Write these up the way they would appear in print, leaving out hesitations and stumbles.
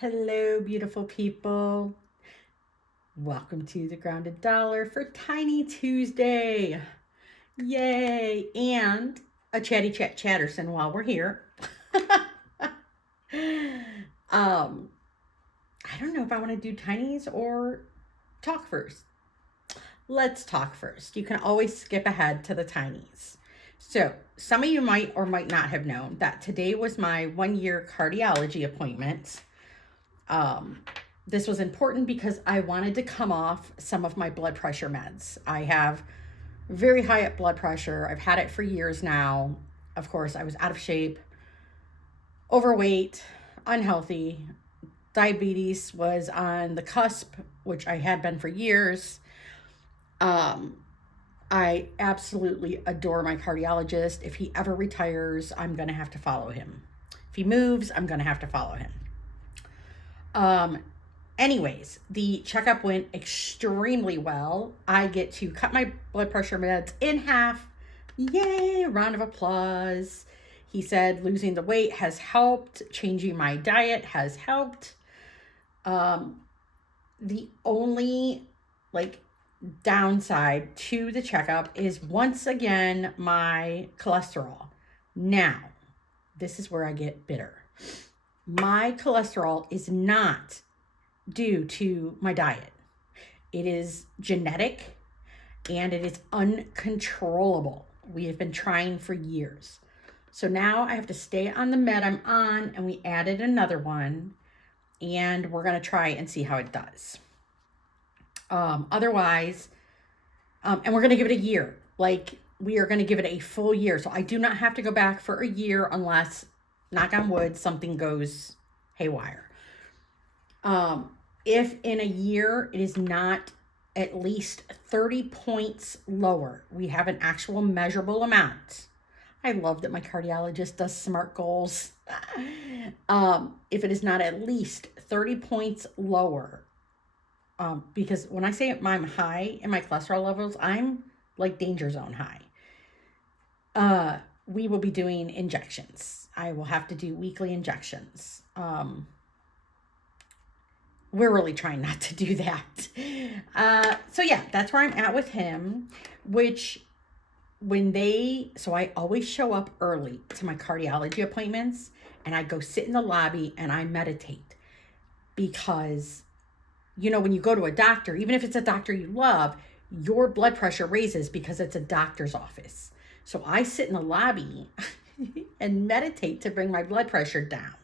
Hello, beautiful people. Welcome to the Grounded Dollar for Tiny Tuesday. Yay! And a chatty chat chatterson while we're here. um, I don't know if I want to do tinies or talk first. Let's talk first. You can always skip ahead to the tinies. So, some of you might or might not have known that today was my 1 year cardiology appointment. This was important because I wanted to come off some of my blood pressure meds. I have very high up blood pressure. I've had it for years now. Of course, I was out of shape, overweight, unhealthy. Diabetes was on the cusp, which I had been for years. Um, I absolutely adore my cardiologist. If he ever retires, I'm going to have to follow him. If he moves, I'm going to have to follow him. Um, Anyways, the checkup went extremely well. I get to cut my blood pressure meds in half. Yay, round of applause. He said losing the weight has helped, changing my diet has helped. The only downside to the checkup is once again my cholesterol. Now, this is where I get bitter. My cholesterol is not due to my diet. It is genetic and it is uncontrollable. We have been trying for years. So now I have to stay on the med I'm on, and we added another one, and we're going to try and see how it does. Otherwise, and we're going to give it a year. We are going to give it a full year. So I do not have to go back for a year unless, knock on wood, something goes haywire. If in a year it is not at least 30 points lower, we have an actual measurable amount. I love that my cardiologist does SMART goals. If it is not at least 30 points lower, because when I say I'm high in my cholesterol levels, I'm like danger zone high. We will be doing injections. I will have to do weekly injections. We're really trying not to do that. So yeah, that's where I'm at with him, so I always show up early to my cardiology appointments, and I go sit in the lobby and I meditate, because, when you go to a doctor, even if it's a doctor you love, your blood pressure raises because it's a doctor's office. So I sit in the lobby and meditate to bring my blood pressure down.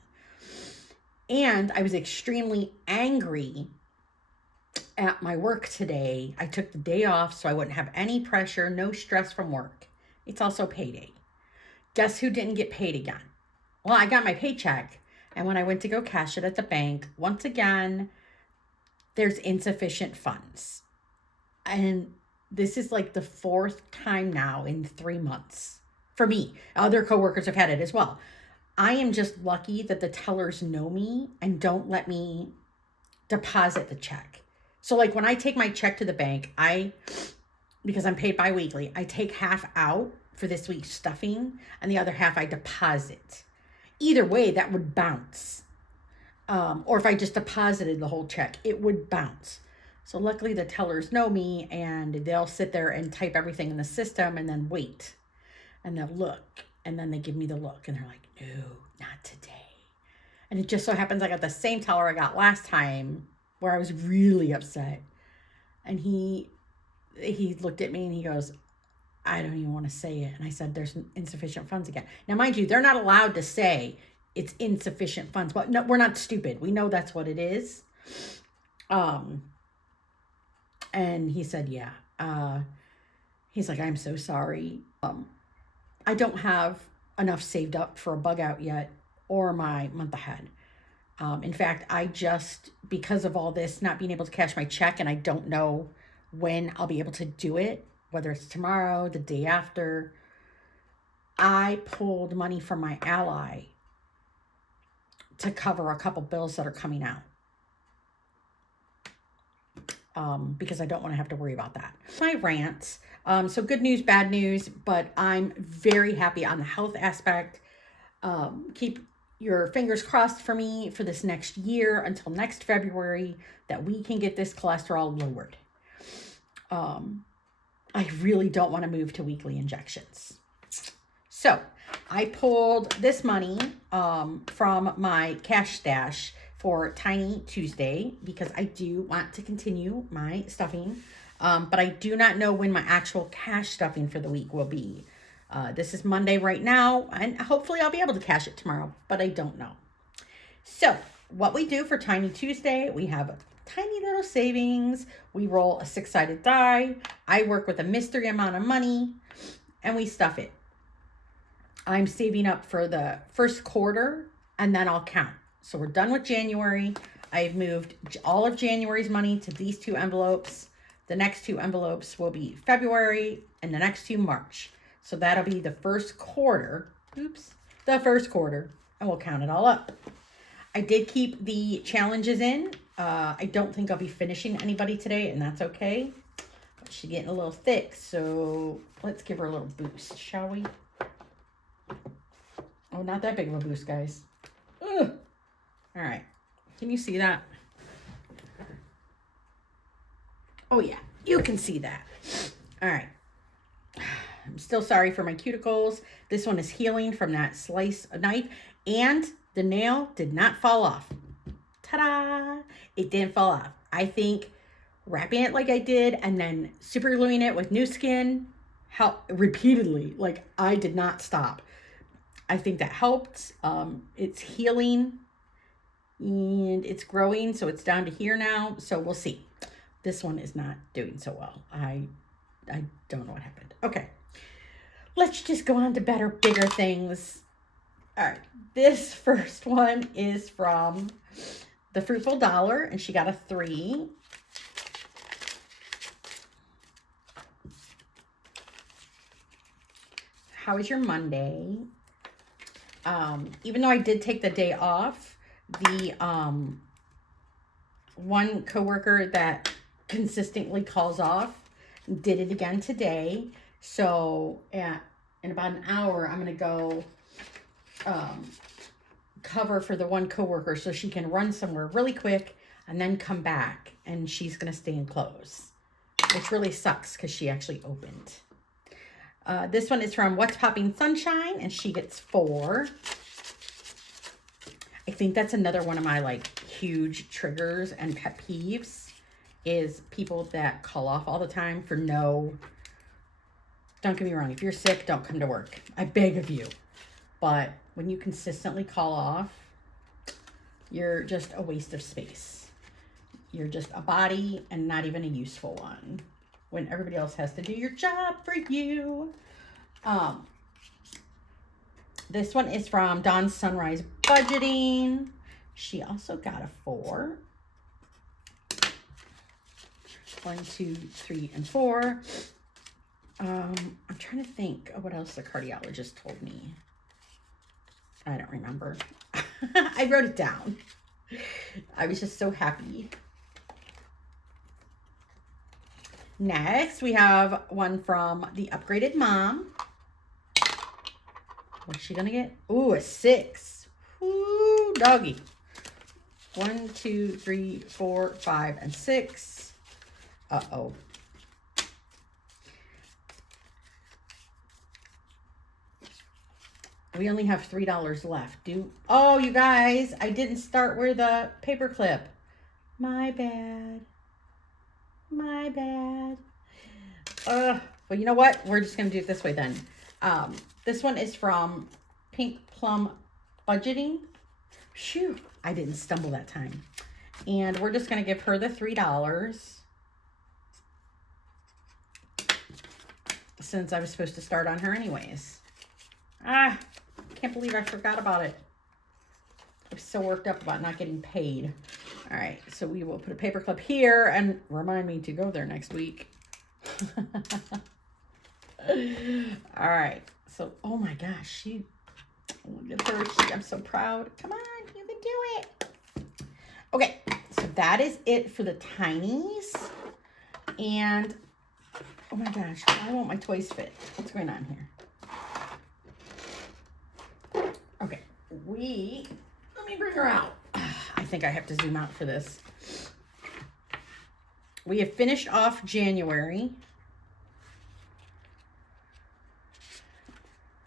And I was extremely angry at my work today. I took the day off so I wouldn't have any pressure, no stress from work. It's also payday. Guess who didn't get paid again? Well, I got my paycheck, and when I went to go cash it at the bank, once again, there's insufficient funds. And this is like the fourth time now in 3 months for me. Other coworkers have had it as well. I am just lucky that the tellers know me and don't let me deposit the check. So when I take my check to the bank, because I'm paid bi-weekly, I take half out for this week's stuffing and the other half I deposit. Either way, that would bounce. Or if I just deposited the whole check, it would bounce. So luckily the tellers know me, and they'll sit there and type everything in the system and then wait. And they'll look, and then they give me the look, and they're like, no, not today. And it just so happens I got the same teller I got last time, where I was really upset. And he looked at me and he goes, I don't even want to say it. And I said, there's insufficient funds again. Now, mind you, they're not allowed to say it's insufficient funds, but no, we're not stupid. We know that's what it is. And he said, yeah. He's like, I'm so sorry. I don't have enough saved up for a bug out yet, or my month ahead. In fact, because of all this, not being able to cash my check, and I don't know when I'll be able to do it, whether it's tomorrow, the day after, I pulled money from my ally to cover a couple bills that are coming out. Because I don't want to have to worry about that. My rants. So good news, bad news, but I'm very happy on the health aspect. Keep your fingers crossed for me for this next year until next February that we can get this cholesterol lowered. I really don't want to move to weekly injections. So I pulled this money from my cash stash for Tiny Tuesday because I do want to continue my stuffing. But I do not know when my actual cash stuffing for the week will be. This is Monday right now, and hopefully I'll be able to cash it tomorrow, but I don't know. So what we do for Tiny Tuesday, we have a tiny little savings. We roll a 6-sided die. I work with a mystery amount of money, and we stuff it. I'm saving up for the first quarter, and then I'll count. So we're done with January. I've moved all of January's money to these 2 envelopes. The next 2 envelopes will be February, and the next 2 March. So that'll be the first quarter. The first quarter, and we'll count it all up. I did keep the challenges in. I don't think I'll be finishing anybody today, and that's okay. But she's getting a little thick, so let's give her a little boost, shall we? Oh, not that big of a boost, guys. Ugh. All right. Can you see that? Oh, yeah. You can see that. All right. I'm still sorry for my cuticles. This one is healing from that slice knife. And the nail did not fall off. Ta-da! It didn't fall off. I think wrapping it like I did and then super gluing it with new skin helped repeatedly. Like, I did not stop. I think that helped. It's healing and it's growing, so it's down to here now. So we'll see. This one is not doing so well. I don't know what happened. Okay. Let's just go on to better, bigger things. All right. This first one is from the Fruitful Dollar, and she got a 3. How was your Monday? Even though I did take the day off, the one coworker that consistently calls off did it again today. So in about an hour, I'm going to go cover for the one coworker so she can run somewhere really quick and then come back, and she's going to stay and close, which really sucks because she actually opened. This one is from What's Popping Sunshine, and she gets 4. I think that's another one of my like huge triggers and pet peeves is people that call off all the time for no. Don't get me wrong. If you're sick, don't come to work. I beg of you. But when you consistently call off, you're just a waste of space. You're just a body and not even a useful one when everybody else has to do your job for you. This one is from Dawn's Sunrise Budgeting. She also got a 4. 1, 2, 3, and 4. I'm trying to think of what else the cardiologist told me. I don't remember. I wrote it down. I was just so happy. Next, we have one from the Upgraded Mom. What's she gonna get? Ooh, a 6. Ooh, doggy. 1, 2, 3, 4, 5, and 6. Uh-oh. We only have $3 left. Oh, you guys, I didn't start where the paper clip. My bad. My bad. Well, you know what? We're just going to do it this way then. This one is from Pink Plum Budgeting. Phew, I didn't stumble that time. And we're just going to give her the $3. Since I was supposed to start on her anyways. Can't believe I forgot about it. I'm so worked up about not getting paid. All right, so we will put a paper clip here and remind me to go there next week. All right, so, oh my gosh, look at her. I'm so proud. Come on, you can do it. Okay, so that is it for the tinies. And, oh my gosh, why won't my toys fit? What's going on here? Okay, let me bring her out. I think I have to zoom out for this. We have finished off January.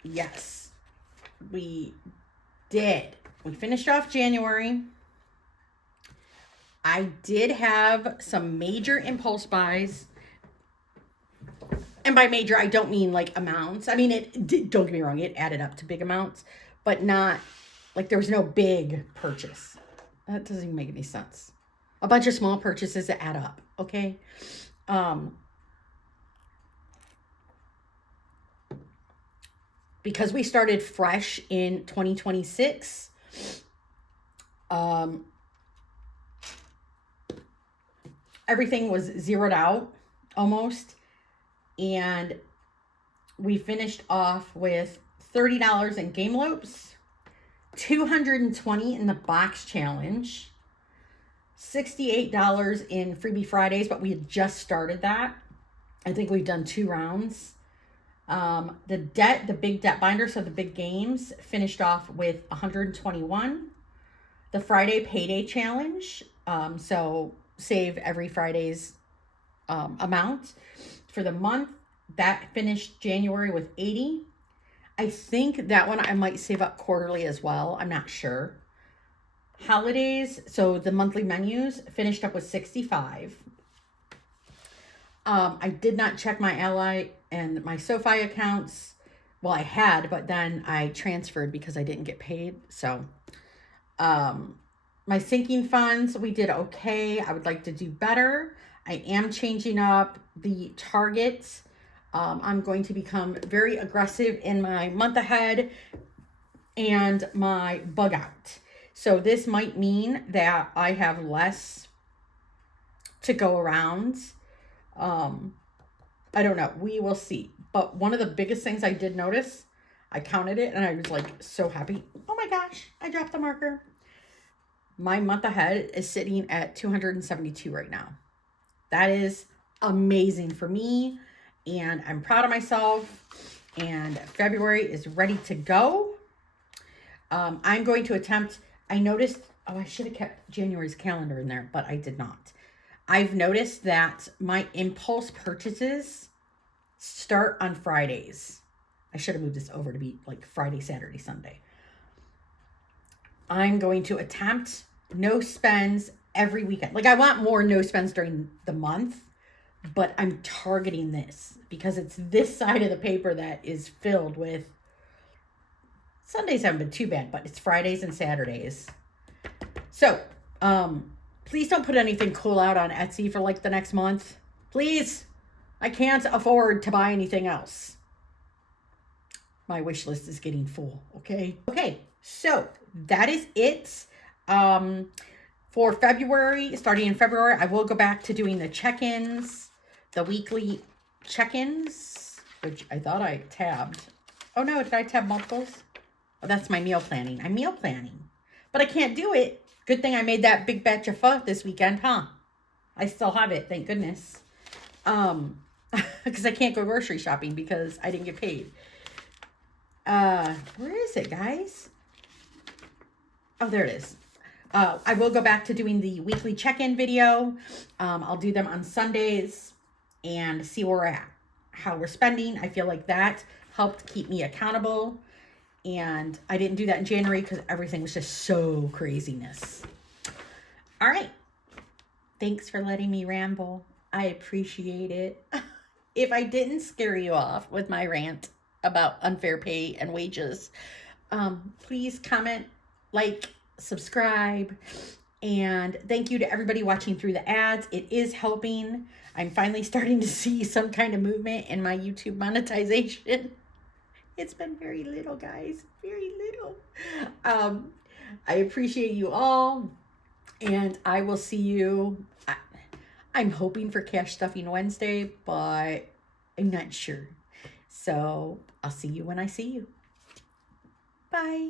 Yes, we did. We finished off January. I did have some major impulse buys. And by major, I don't mean like amounts. I mean, don't get me wrong, it added up to big amounts, but not like there was no big purchase. That doesn't even make any sense. A bunch of small purchases that add up, okay? Because we started fresh in 2026, everything was zeroed out almost. And we finished off with $30 in game lopes, $220 in the box challenge, $68 in freebie Fridays, but we had just started that. I think we've done 2 rounds. The big debt binder, so the big games, finished off with $121. The Friday payday challenge, so save every Friday's amount for the month, that finished January with $80. I think that one I might save up quarterly as well. I'm not sure. Holidays, so the monthly menus, finished up with $65. I did not check my Ally and my SoFi accounts. Well, I had, but then I transferred because I didn't get paid. So my sinking funds, we did okay. I would like to do better. I am changing up the targets. I'm going to become very aggressive in my month ahead and my bug out. So this might mean that I have less to go around. I don't know. We will see. But one of the biggest things I did notice, I counted it and I was like so happy. Oh my gosh, I dropped the marker. My month ahead is sitting at 272 right now. That is amazing for me, and I'm proud of myself, and February is ready to go. I'm going to attempt, I noticed, I should have kept January's calendar in there, but I did not. I've noticed that my impulse purchases start on Fridays. I should have moved this over to be like Friday, Saturday, Sunday. I'm going to attempt no spends every weekend. Like I want more no spends during the month, but I'm targeting this because it's this side of the paper that is filled with, Sundays haven't been too bad, but it's Fridays and Saturdays. So, please don't put anything cool out on Etsy for like the next month. Please. I can't afford to buy anything else. My wish list is getting full, okay? Okay, so that is it. For February, starting in February, I will go back to doing the check-ins, the weekly check-ins, which I thought I tabbed. Oh no, did I tab multiples? Oh, that's my meal planning. I'm meal planning, but I can't do it. Good thing I made that big batch of pho this weekend, huh? I still have it, thank goodness. Because I can't go grocery shopping because I didn't get paid. Where is it, guys? Oh, there it is. I will go back to doing the weekly check-in video. I'll do them on Sundays and see where we're at, how we're spending. I feel like that helped keep me accountable. And I didn't do that in January because everything was just so craziness. All right. Thanks for letting me ramble. I appreciate it. If I didn't scare you off with my rant about unfair pay and wages, please comment, like, subscribe, and thank you to everybody watching through the ads. It is helping. I'm finally starting to see some kind of movement in my YouTube monetization. It's been very little, guys, very little. I appreciate you all, and I will see you. I'm hoping for Cash Stuffing Wednesday, but I'm not sure. So I'll see you when I see you. Bye.